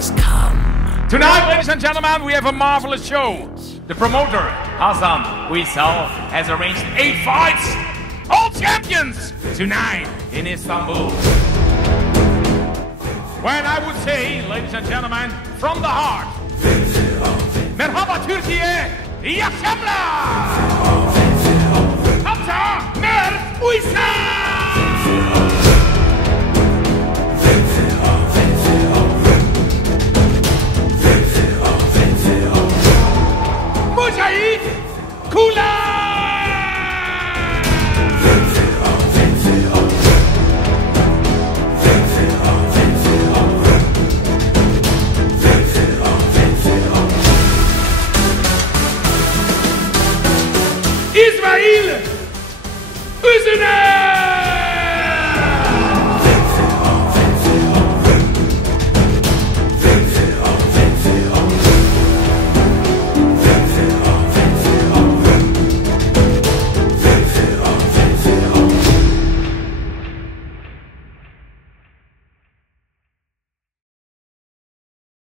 has come. Tonight, ladies and gentlemen, we have a marvelous show. The promoter, Hassan Uysal, has arranged 8 fights. All champions tonight in Istanbul. When I would say, ladies and gentlemen, from the heart, Merhaba Türkiye, iyi akşamlar. Hassan Mert Uysal.